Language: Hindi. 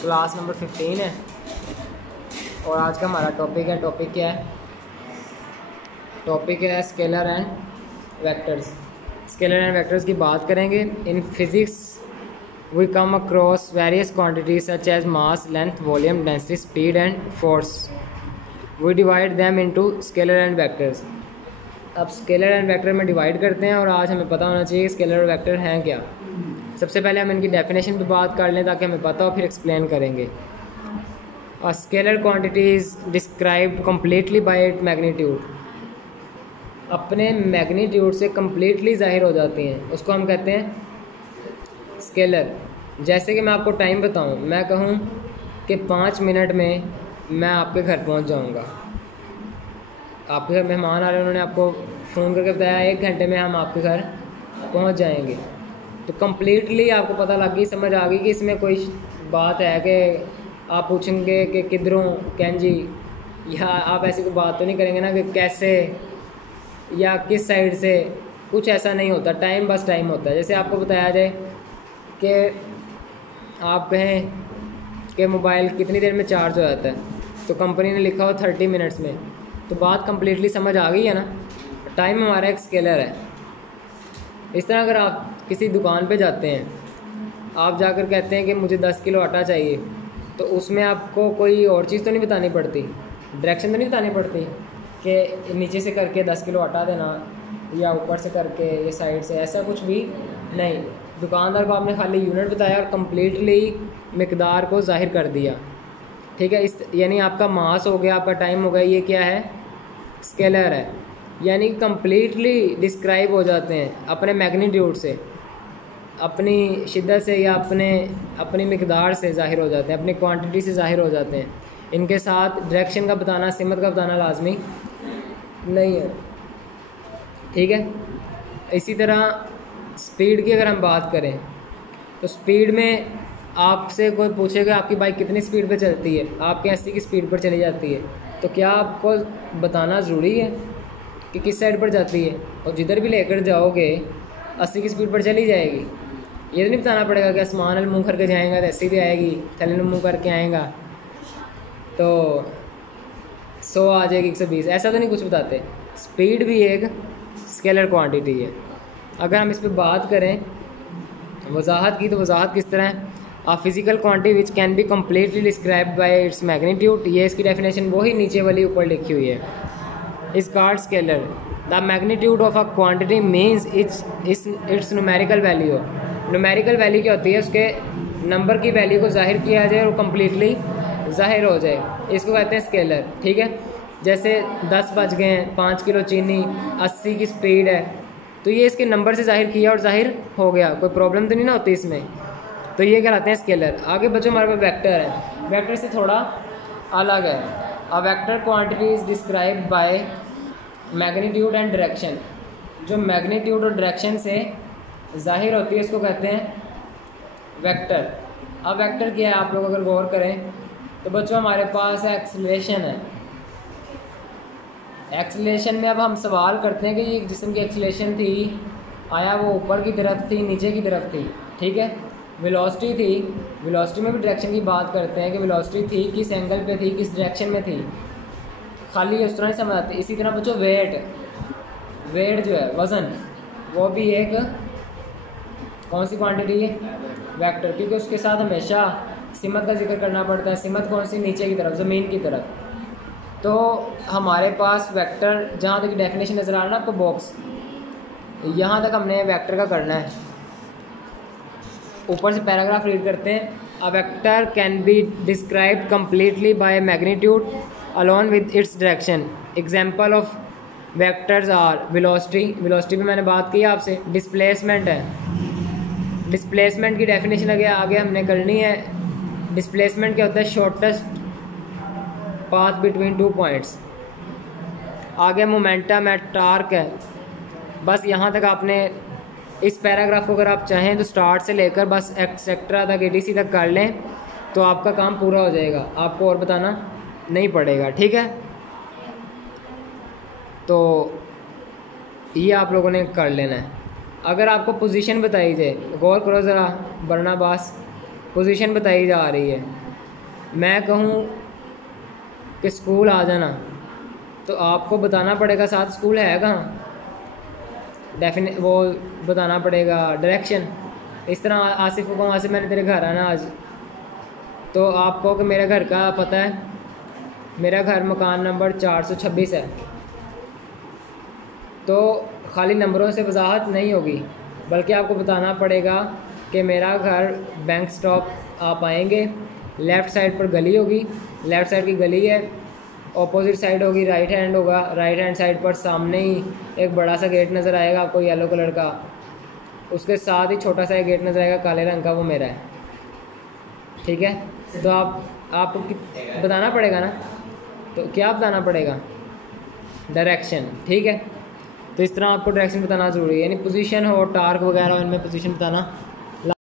क्लास नंबर 15 है और आज का हमारा टॉपिक क्या है? टॉपिक है scalar and vectors. Scalar and vectors की बात करेंगे। In physics we come across various quantities such as mass, length, volume, density, speed and force. We divide them into scalar and vectors. अब स्केलर एंड वेक्टर में डिवाइड करते हैं और आज हमें पता होना चाहिए कि स्केलर और वेक्टर हैं क्या। सबसे पहले हम इनकी डेफिनेशन पे बात कर लें ताकि हमें पता हो, फिर एक्सप्लेन करेंगे। A scalar quantity is described completely by its magnitude। अपने मैग्नीट्यूड से कम्प्लीटली ज़ाहिर हो जाती हैं, उसको हम कहते हैं स्केलर। जैसे कि मैं आपको टाइम बताऊं, मैं कहूं कि 5 मिनट में मैं आपके घर पहुंच जाऊंगा। आपके घर मेहमान आ रहे हैं, उन्होंने आपको फ़ोन करके बताया 1 घंटे में हम आपके घर पहुंच जाएंगे, तो कम्प्लीटली आपको पता लग गई, समझ आ गई कि इसमें कोई बात है कि आप पूछेंगे कि किधरों कैन जी, या आप ऐसी कोई बात तो नहीं करेंगे ना कि कैसे या किस साइड से। कुछ ऐसा नहीं होता, टाइम बस टाइम होता है। जैसे आपको बताया जाए कि आप कहें कि मोबाइल कितनी देर में चार्ज हो जाता है, तो कंपनी ने लिखा हो 30 मिनट्स में, तो बात कंप्लीटली समझ आ गई है ना। टाइम हमारा एक स्केलर है। इस तरह अगर आप किसी दुकान पे जाते हैं, आप जाकर कहते हैं कि मुझे 10 किलो आटा चाहिए, तो उसमें आपको कोई और चीज़ तो नहीं बतानी पड़ती, डायरेक्शन तो नहीं बतानी पड़ती कि नीचे से करके 10 किलो आटा देना या ऊपर से करके ये साइड से, ऐसा कुछ भी नहीं। दुकानदार को आपने खाली यूनिट बताया और कम्प्लीटली मिकदार को ज़ाहिर कर दिया। ठीक है, इस यानी आपका मास हो गया, आपका टाइम हो गया, ये क्या है? स्केलर है। यानी कम्प्लीटली डिस्क्राइब हो जाते हैं अपने मैग्नीट्यूड से, अपनी शिद्दत से, या अपनी मिकदार से ज़ाहिर हो जाते हैं, अपनी क्वांटिटी से ज़ाहिर हो जाते हैं। इनके साथ डायरेक्शन का बताना, सिमत का बताना लाजमी नहीं है। ठीक है, इसी तरह स्पीड की अगर हम बात करें, तो स्पीड में आपसे कोई पूछेगा आपकी बाइक कितनी स्पीड पे चलती है, आपके 80 की स्पीड पर चली जाती है, तो क्या आपको बताना ज़रूरी है कि किस साइड पर जाती है? और जिधर भी लेकर जाओगे 80 की स्पीड पर चली जाएगी। ये तो नहीं बताना पड़ेगा कि आसमान मुँह करके जाएगा तो 80 भी आएगी, थैले में मुँह करके आएगा तो 100 आ जाएगी, 120, ऐसा तो नहीं कुछ बताते। स्पीड भी एक स्केलर क्वांटिटी है। अगर हम इस पर बात करें वजाहत की, तो वजाहत किस तरह है? A physical quantity which can be completely described by its magnitude. ये इसकी डेफिनेशन वही नीचे वाली ऊपर लिखी हुई है। Is called scalar the magnitude of a quantity means it's numerical value. Numerical value क्या होती है? उसके नंबर की वैल्यू को जाहिर किया जाए और कम्प्लीटली ज़ाहिर हो जाए, इसको कहते हैं स्केलर। ठीक है, जैसे 10 बज गए हैं, 5 किलो चीनी, 80 की स्पीड है, तो ये इसके नंबर से जाहिर किया और जाहिर हो गया, कोई प्रॉब्लम तो नहीं ना होती इसमें। तो ये कहलाते हैं स्केलर। आगे बच्चों हमारे पास वेक्टर है। वेक्टर से थोड़ा अलग है। A vector quantity is described by magnitude and direction. जो मैग्नीट्यूड और डायरेक्शन से जाहिर होती है उसको कहते हैं वेक्टर। अब वेक्टर क्या है, आप लोग अगर गौर करें तो बच्चों हमारे पास एक्सीलरेशन है। एक्सीलरेशन में अब हम सवाल करते हैं कि ये जिस्म की एक्सीलरेशन थी, आया वो ऊपर की तरफ थी, नीचे की तरफ थी। ठीक है, वेलोसिटी थी, वेलोसिटी में भी डायरेक्शन की बात करते हैं कि वेलोसिटी थी किस एंगल पे थी, किस डायरेक्शन में थी, खाली उस तरह नहीं समझ आती। इसी तरह बच्चों वेट जो है, वज़न, वो भी एक कौन सी क्वांटिटी है? वेक्टर, क्योंकि उसके साथ हमेशा सिमत का जिक्र करना पड़ता है। सिमत कौन सी? नीचे की तरफ, ज़मीन की तरफ। तो हमारे पास वेक्टर, जहाँ तक डेफिनेशन नज़र आ रहा है ना आपको बॉक्स, यहाँ तक हमने वेक्टर का करना है। ऊपर से पैराग्राफ रीड करते हैं। A vector can be described completely by magnitude along with its direction. Example of vectors are velocity, velocity में मैंने बात की आपसे। डिस्प्लेसमेंट है, डिस्प्लेसमेंट की डेफिनेशन आगे हमने करनी है। डिस्प्लेसमेंट क्या होता है? Shortest path between 2 points. आगे मोमेंटम है, टार्क है। बस यहाँ तक आपने इस पैराग्राफ को अगर आप चाहें तो स्टार्ट से लेकर बस एक्सेट्रा तक, एडीसी तक कर लें तो आपका काम पूरा हो जाएगा, आपको और बताना नहीं पड़ेगा। ठीक है, तो ये आप लोगों ने कर लेना है। अगर आपको पोजीशन बताई जाए, गौर करो ज़रा बरनाबास, पोजीशन बताई जा रही है मैं कहूँ कि स्कूल आ जाना, तो आपको बताना पड़ेगा साथ स्कूल है कहाँ, वो बताना पड़ेगा डायरेक्शन। इस तरह आसिफ को कहूँ आसिफ मैंने तेरे घर आना आज, तो आपको कि मेरे घर का पता है, मेरा घर मकान नंबर 426 है। तो खाली नंबरों से वजाहत नहीं होगी, बल्कि आपको बताना पड़ेगा कि मेरा घर बैंक स्टॉप आप आएंगे, लेफ़्ट साइड पर गली होगी, लेफ़्ट साइड की गली है, ऑपोजिट साइड होगी, राइट हैंड होगा, राइट हैंड साइड पर सामने ही एक बड़ा सा गेट नज़र आएगा आपको येलो कलर का, उसके साथ ही छोटा सा एक गेट नज़र आएगा काले रंग का, वो मेरा है। ठीक है, तो आपको बताना पड़ेगा ना, तो क्या बताना पड़ेगा, डायरेक्शन। ठीक है, तो इस तरह आपको डायरेक्शन बताना ज़रूरी है, यानी पोजीशन हो, टार्क वगैरह, इनमें पोजीशन बताना